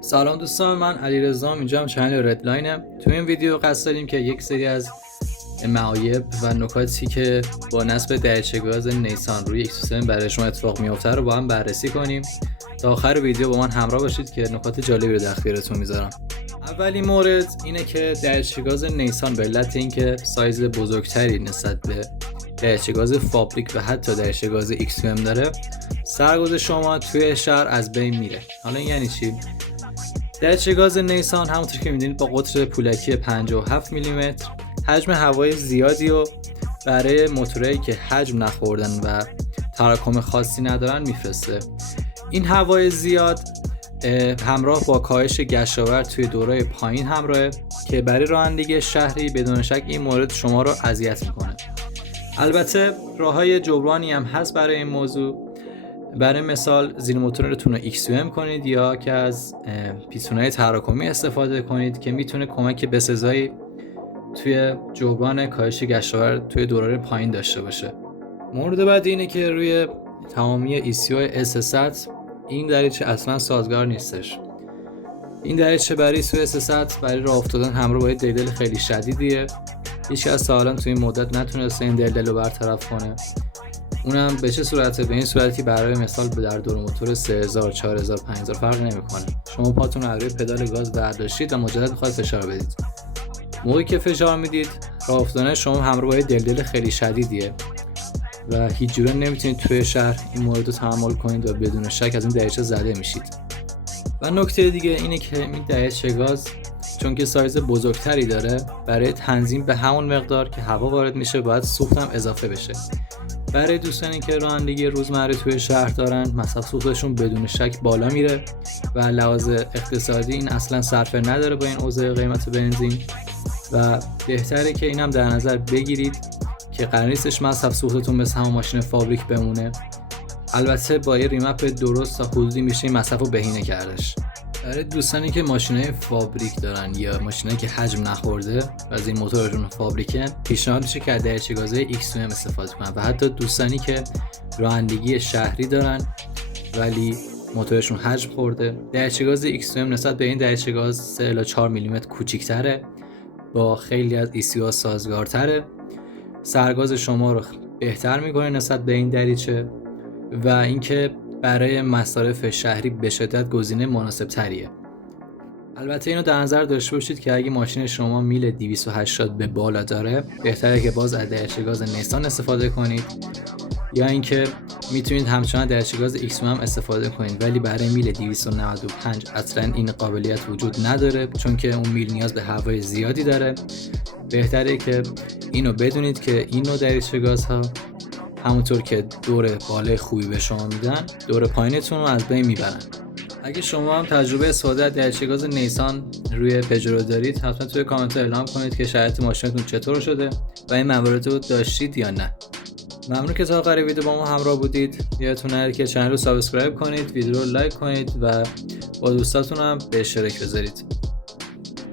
سلام دوستان، من علیرضا ام، اینجا هم چنل ردلاینه. تو این ویدیو قصد داریم که یک سری از معایب و نکاتی که با نصب دریچه گاز نیسان روی X7 برای شما اتفاق میفته رو با هم بررسی کنیم. تا آخر ویدیو با من همراه باشید که نکات جالبی رو در اختیارتون میذارم. اولین مورد اینه که دریچه گاز نیسان به علت اینکه سایز بزرگتری نسبت به دریچه گاز فابریک و حتی دریچه گاز X7 داره، سرگاز شما توی شهر از بین میره. حالا این یعنی چی؟ دریچه گاز نیسان همونطور که میدونید با قطر پولکی 57 میلیمتر حجم هوای زیادی و برای موتورایی که حجم نخوردن و تراکم خاصی ندارن میفرسته. این هوای زیاد همراه با کاهش گشاورز توی دورای پایین همراهه که برای رانندگی شهری بدون شک این مورد شما رو اذیت میکنه. البته راههای جبرانی هم هست برای این موضوع. برای مثال زیر موتورتون رو XUM کنید یا که از پیستون‌های تراکمی استفاده کنید که میتونه کمک بسزایی توی جبران کاهش گشاورز توی دوران پایین داشته باشه. مورد بعدی اینه که روی تمامی ECU S300 این دریچه اصلا سازگار نیستش. این دریچه برای ECU S300 برای راه افتادن همراه با دلدل خیلی شدیدیه. هیچ کس تا الان توی این مدت نتونسته این دلدل رو برطرف کنه. اونم به چه صورته؟ به این صورتی برای مثال در دور موتور 3000 4000 5000 فرق نمیکنه. شما پاتون رو روی پدال گاز برداشتید و مجدد میخواید فشار بدید. موقعی که فشار میدید راه افتادن شما همراه با دلدل خیلی شدیدیه و هیچ جوره نمیتونید توی شهر این مورد رو تحمل کنید و بدون شک از این دریچه زده میشید. و نکته دیگه اینه که این دریچه گاز چون که سایز بزرگتری داره، برای تنظیم به همون مقدار که هوا وارد میشه باید سوخت هم اضافه بشه. برای دوستانی که رانندگی روزمره توی شهر دارن مصرف سوختشون بدون شک بالا میره و لحاظ اقتصادی این اصلا صرفه نداره با این اوضاع قیمت بنزین و بهتره که این هم در نظر بگیرید که قرار نیستش مصرف سوختتون مثل همون ماشین فابریک بمونه. البته با یه ریمپ درست تا حدودی میشه این مصرف رو بهینه کردش. برای دوستانی که ماشینای فابریک دارن یا ماشینایی که حجم نخورده و از این موتورشون فابریکه، پیشنهاد میشه که از دریچه گازهای XUM استفاده کنن و حتی دوستانی که رانندگی شهری دارن ولی موتورشون حجم خورده، دریچه گاز XUM نسبت به این دریچه گاز 3 الی 4 میلیمتر کوچیک‌تره، با خیلی از ECU سازگارتره، سرگاز شما رو بهتر میکنه نسبت به این دریچه و اینکه برای مصارف شهری به شدت گزینه مناسب تریه. البته اینو در نظر داشته باشید که اگه ماشین شما میل 280 به بالا داره بهتره که باز از دریچه گاز نیسان استفاده کنید یا اینکه میتونید همچنان دریچه گاز XUM هم استفاده کنید ولی برای میل 295 اصلا این قابلیت وجود نداره چون که اون میل نیاز به هوای زیادی داره. بهتره که اینو بدونید که این نوع دریچه گازها همونطور که دور بالای خوبی به شما میدن دور پایینتون رو از بین میبرن. اگه شما هم تجربه استفاده از دریچه گاز نیسان روی پژو دارید حتما توی کامنت اعلام کنید که شرایط ماشینتون چطور شده و این موارد رو داشتید یا نه. ممنون که تا آخر ویدیو با ما همراه بودید. یادتون نره که چنل رو سابسکرایب کنید، ویدیو رو لایک کنید و با دوستاتون هم به اشتراک بذارید.